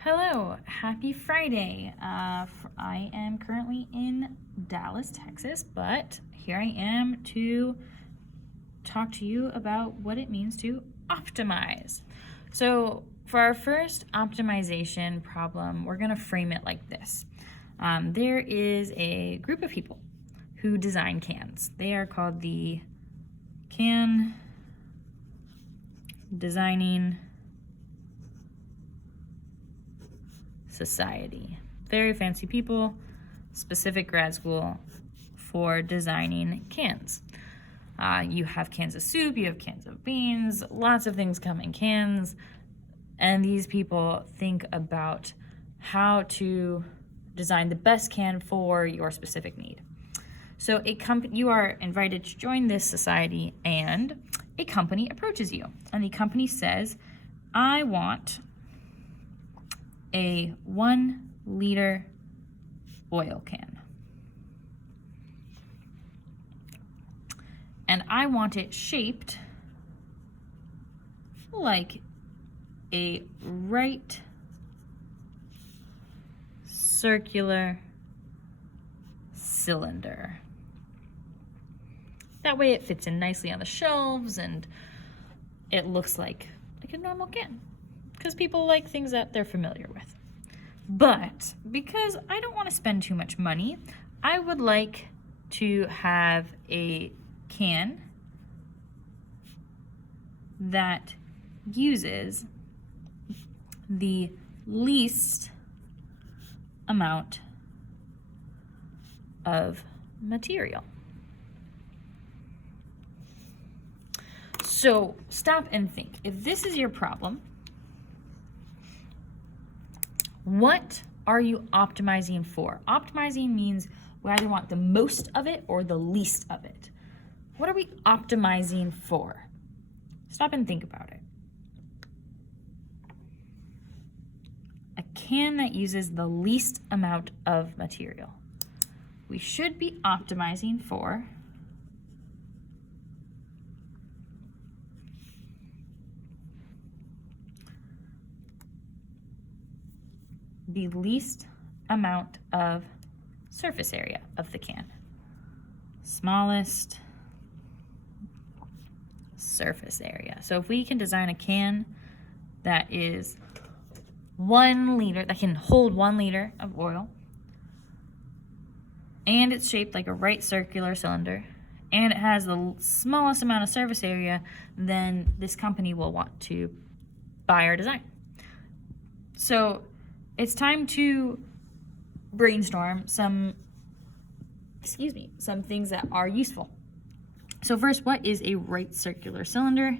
Hello, happy Friday. I am currently in Dallas, Texas, but here I am to talk to you about what it means to optimize. So, for our first optimization problem, we're going to frame it like this. There is a group of people who design cans. They are called the Can Designing Society. Very fancy people, specific grad school for designing cans. You have cans of soup, you have cans of beans, lots of things come in cans, and these people think about how to design the best can for your specific need. So you are invited to join this society, and a company approaches you, and the company says, I want a 1 liter oil can. And I want it shaped like a right circular cylinder. That way it fits in nicely on the shelves and it looks like a normal can, because people like things that they're familiar with. But because I don't want to spend too much money, I would like to have a can that uses the least amount of material. So stop and think. If this is your problem, what are you optimizing for? Optimizing means we either want the most of it or the least of it. What are we optimizing for? Stop and think about it. A can that uses the least amount of material. We should be optimizing for the least amount of surface area of the can. Smallest surface area. So if we can design a can that is 1 liter, that can hold 1 liter of oil, and it's shaped like a right circular cylinder, and it has the smallest amount of surface area, then this company will want to buy our design. So it's time to brainstorm some things that are useful. So first, what is a right circular cylinder?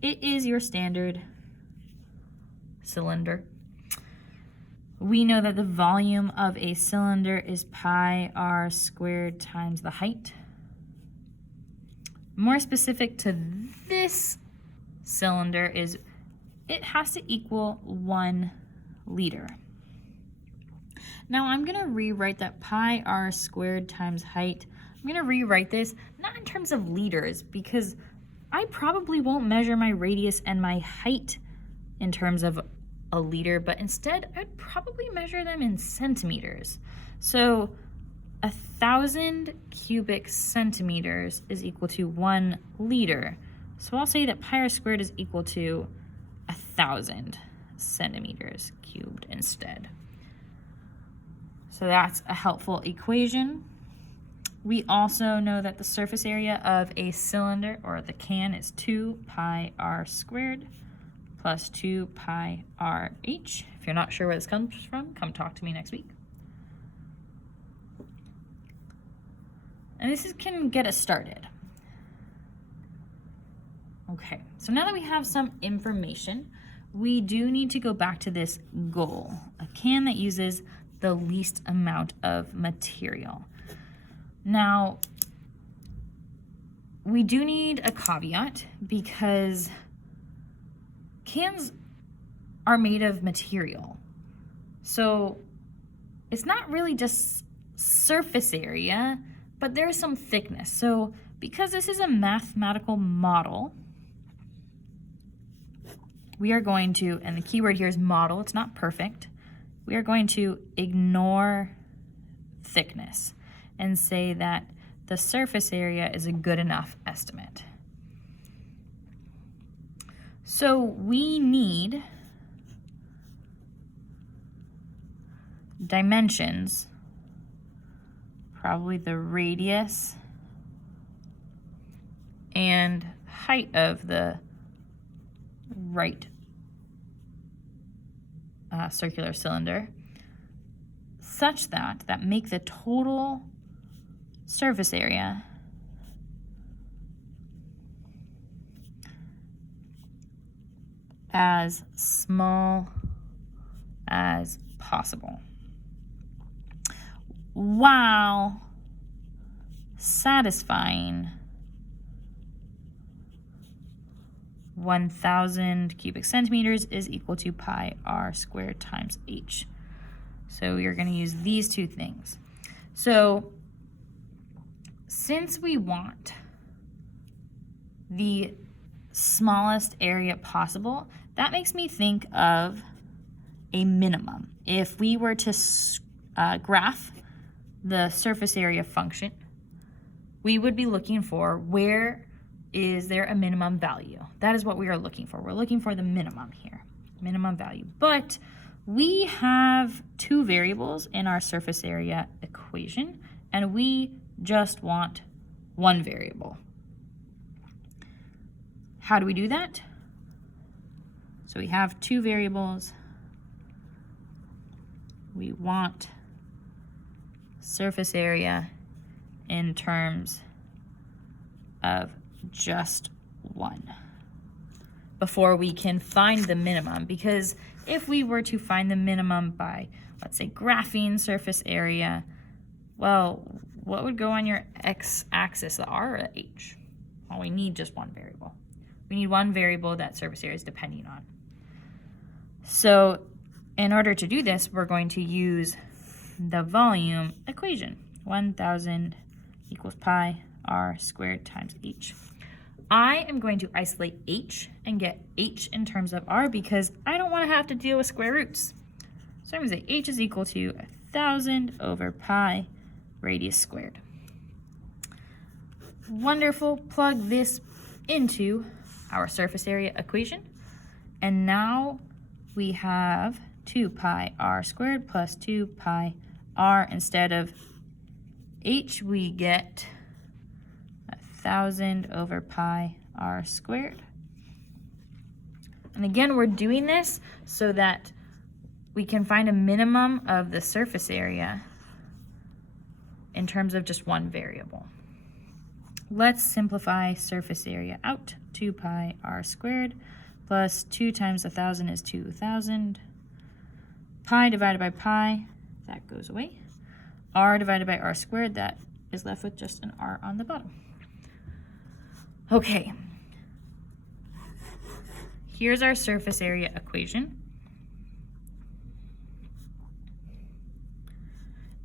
It is your standard cylinder. We know that the volume of a cylinder is pi r squared times the height. More specific to this cylinder is it has to equal 1 liter. Now I'm going to rewrite that pi r squared times height. I'm going to rewrite this not in terms of liters, because I probably won't measure my radius and my height in terms of a liter, but instead I'd probably measure them in centimeters. So 1,000 cubic centimeters is equal to 1 liter. So I'll say that pi r squared is equal to 1,000 centimeters cubed instead. So that's a helpful equation. We also know that the surface area of a cylinder or the can is 2 pi r squared plus 2 pi r h. If you're not sure where this comes from, come talk to me next week. And this can get us started. Okay, so now that we have some information, we do need to go back to this goal, a can that uses the least amount of material. Now, we do need a caveat because cans are made of material. So it's not really just surface area, but there's some thickness. So because this is a mathematical model, we are going to, and the keyword here is model, it's not perfect, we are going to ignore thickness and say that the surface area is a good enough estimate. So we need dimensions, probably the radius and height of the right circular cylinder, such that make the total surface area as small as possible, while satisfying 1,000 cubic centimeters is equal to pi r squared times h. So you're going to use these two things. So since we want the smallest area possible, that makes me think of a minimum. If we were to graph the surface area function, we would be looking for where is there a minimum value. That is what we are looking for. We're looking for the minimum here, minimum value. But we have two variables in our surface area equation, and we just want one variable. How do we do that? So we have two variables. We want surface area in terms of just one before we can find the minimum, because if we were to find the minimum by, let's say, graphing surface area, well, what would go on your x-axis, the r or the h? Well, we need just one variable. We need one variable that surface area is depending on. So in order to do this, we're going to use the volume equation. 1,000 equals pi r squared times h. I am going to isolate h and get h in terms of r because I don't want to have to deal with square roots. So I'm going to say h is equal to 1,000 over pi radius squared. Wonderful. Plug this into our surface area equation. And now we have 2 pi r squared plus 2 pi r. Instead of h, we get 1,000 over pi r squared. And again, we're doing this so that we can find a minimum of the surface area in terms of just one variable. Let's simplify surface area out. 2 pi r squared plus 2 times 1,000 is 2,000. Pi divided by pi, that goes away. R divided by r squared, that is left with just an r on the bottom. Okay, here's our surface area equation.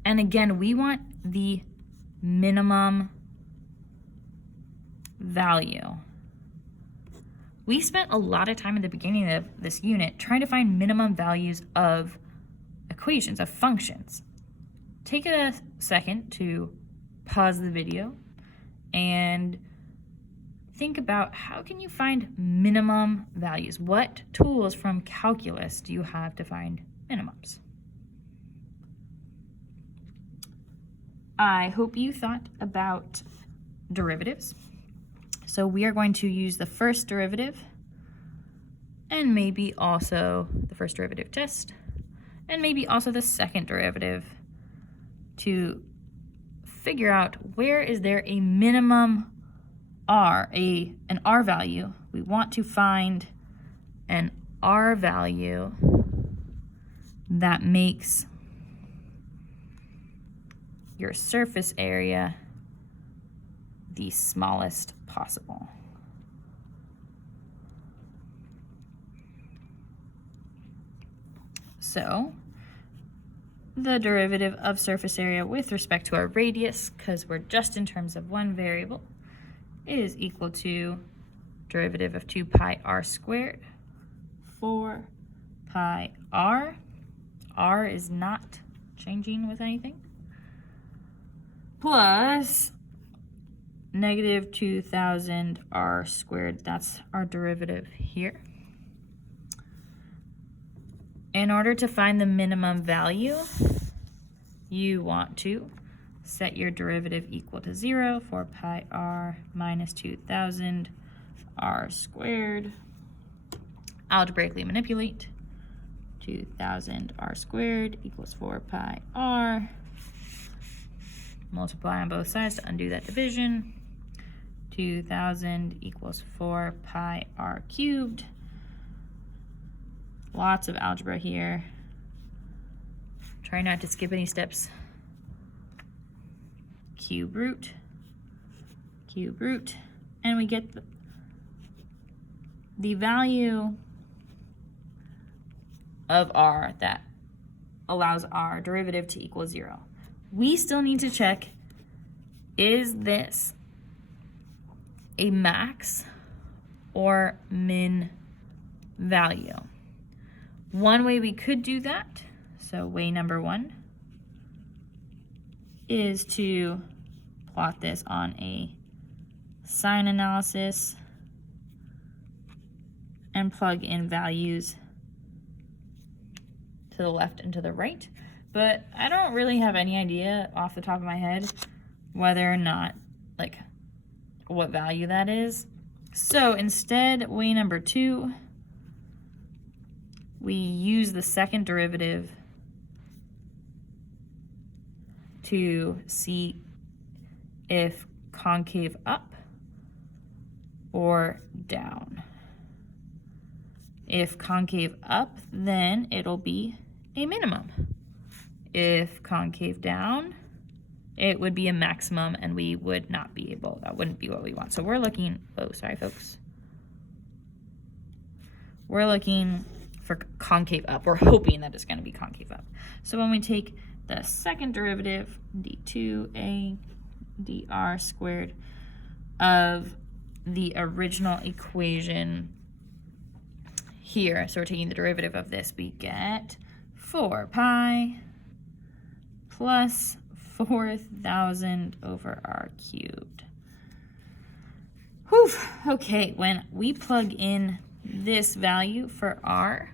And again, we want the minimum value. We spent a lot of time at the beginning of this unit trying to find minimum values of equations, of functions. Take a second to pause the video and think about how can you find minimum values? What tools from calculus do you have to find minimums? I hope you thought about derivatives. So we are going to use the first derivative and maybe also the first derivative test and maybe also the second derivative to figure out where is there a minimum r, an r value. We want to find an r value that makes your surface area the smallest possible. So the derivative of surface area with respect to our radius, because we're just in terms of one variable, is equal to derivative of 2 pi r squared 4 pi r. R is not changing with anything. Plus negative 2000 r squared. That's our derivative here. In order to find the minimum value, you want to set your derivative equal to 0, 4 pi r minus 2000 r squared. Algebraically manipulate. 2000 r squared equals 4 pi r. Multiply on both sides to undo that division. 2000 equals 4 pi r cubed. Lots of algebra here. Try not to skip any steps. Cube root, and we get the value of r that allows our derivative to equal 0. We still need to check, is this a max or min value? One way we could do that, so way number 1, is to plot this on a sign analysis and plug in values to the left and to the right. But I don't really have any idea off the top of my head whether or not, like, what value that is. So instead, way number 2, we use the second derivative to see if concave up or down. If concave up, then it'll be a minimum. If concave down, it would be a maximum, and we would not be able, that wouldn't be what we want. So we're looking, oh, sorry, folks. We're looking for concave up. We're hoping that it's going to be concave up. So when we take the second derivative, d2a dr squared of the original equation here, so we're taking the derivative of this, we get 4 pi plus 4,000 over r cubed. Whew, okay, when we plug in this value for r,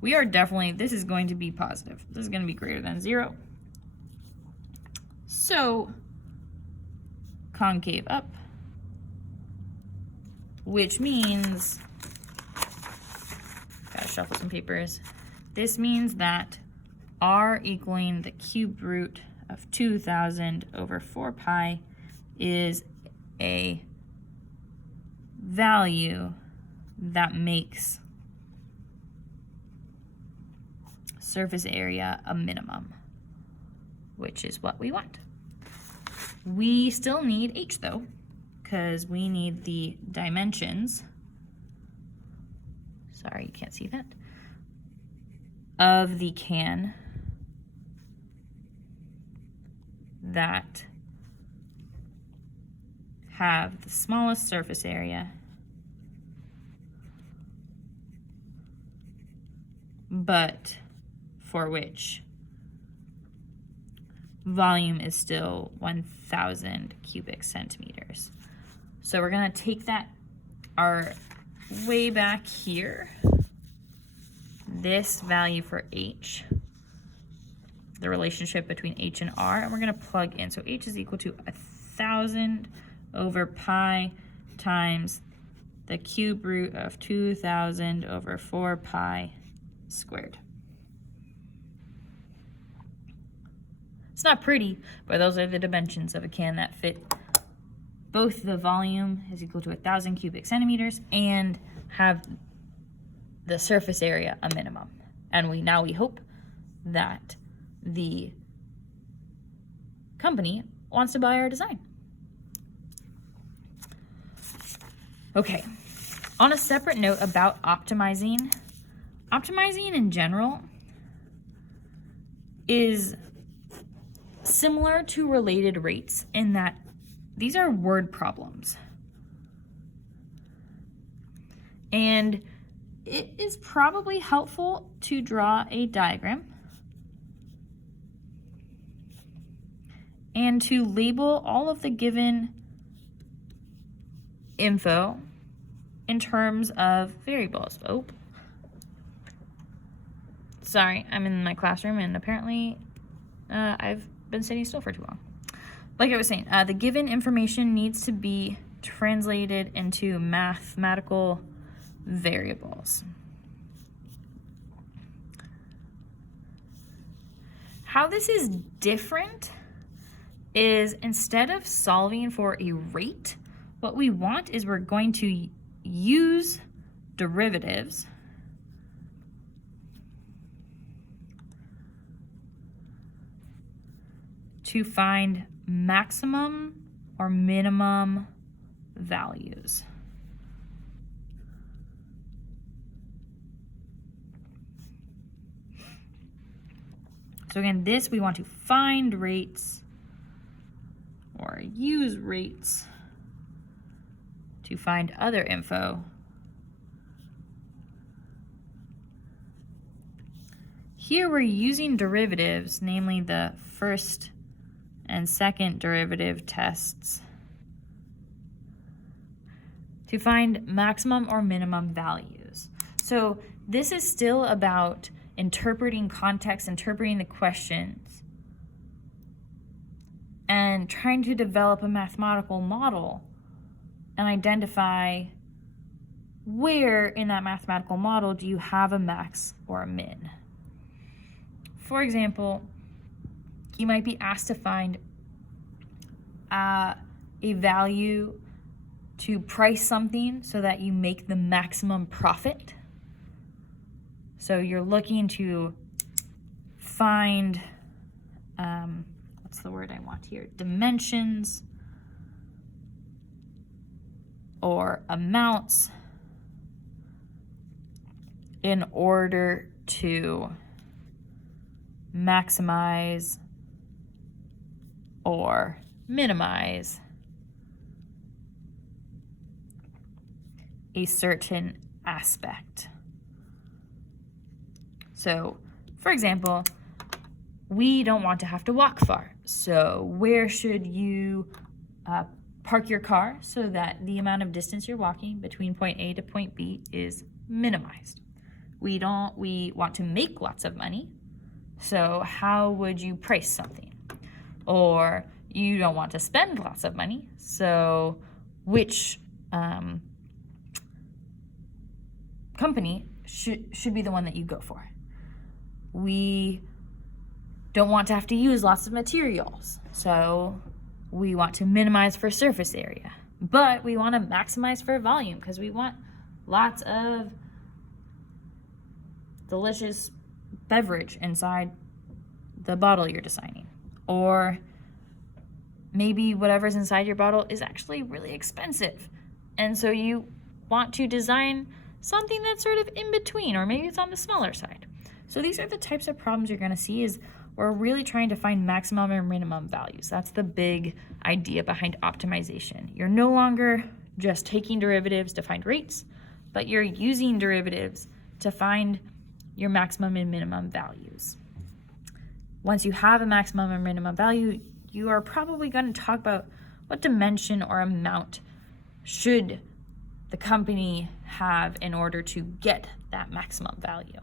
we are definitely, this is going to be positive. This is going to be greater than 0. So, concave up, which means, gotta shuffle some papers. This means that r equaling the cube root of 2000 over 4 pi is a value that makes surface area a minimum, which is what we want. We still need h though, because we need the dimensions, sorry you can't see that, of the can that have the smallest surface area but for which volume is still 1,000 cubic centimeters. So we're gonna take that our way back here, this value for h, the relationship between h and r, and we're gonna plug in. So h is equal to 1,000 over pi times the cube root of 2,000 over 4 pi squared. It's not pretty, but those are the dimensions of a can that fit both the volume is equal to 1,000 cubic centimeters and have the surface area a minimum. And we hope that the company wants to buy our design. Okay, on a separate note about optimizing in general is similar to related rates in that these are word problems. And it is probably helpful to draw a diagram and to label all of the given info in terms of variables. Oh, sorry, I'm in my classroom and apparently I've been sitting still for too long. Like I was saying, the given information needs to be translated into mathematical variables. How this is different is instead of solving for a rate, what we want is we're going to use derivatives to find maximum or minimum values. So again, this we want to find rates or use rates to find other info. Here we're using derivatives, namely the first and second derivative tests, to find maximum or minimum values. So this is still about interpreting context, interpreting the questions, and trying to develop a mathematical model and identify where in that mathematical model do you have a max or a min. For example, you might be asked to find a value to price something so that you make the maximum profit. So you're looking to find, what's the word I want here? Dimensions or amounts in order to maximize or minimize a certain aspect. So, for example, we don't want to have to walk far. So where should you park your car so that the amount of distance you're walking between point A to point B is minimized? We want to make lots of money. So how would you price something? Or you don't want to spend lots of money. So which company should be the one that you go for? We don't want to have to use lots of materials. So we want to minimize for surface area. But we want to maximize for volume because we want lots of delicious beverage inside the bottle you're designing. Or maybe whatever's inside your bottle is actually really expensive. And so you want to design something that's sort of in between, or maybe it's on the smaller side. So these are the types of problems you're going to see is we're really trying to find maximum or minimum values. That's the big idea behind optimization. You're no longer just taking derivatives to find rates, but you're using derivatives to find your maximum and minimum values. Once you have a maximum or minimum value, you are probably going to talk about what dimension or amount should the company have in order to get that maximum value.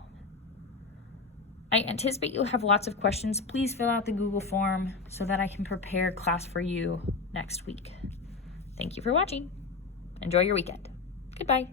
I anticipate you'll have lots of questions. Please fill out the Google form so that I can prepare class for you next week. Thank you for watching. Enjoy your weekend. Goodbye.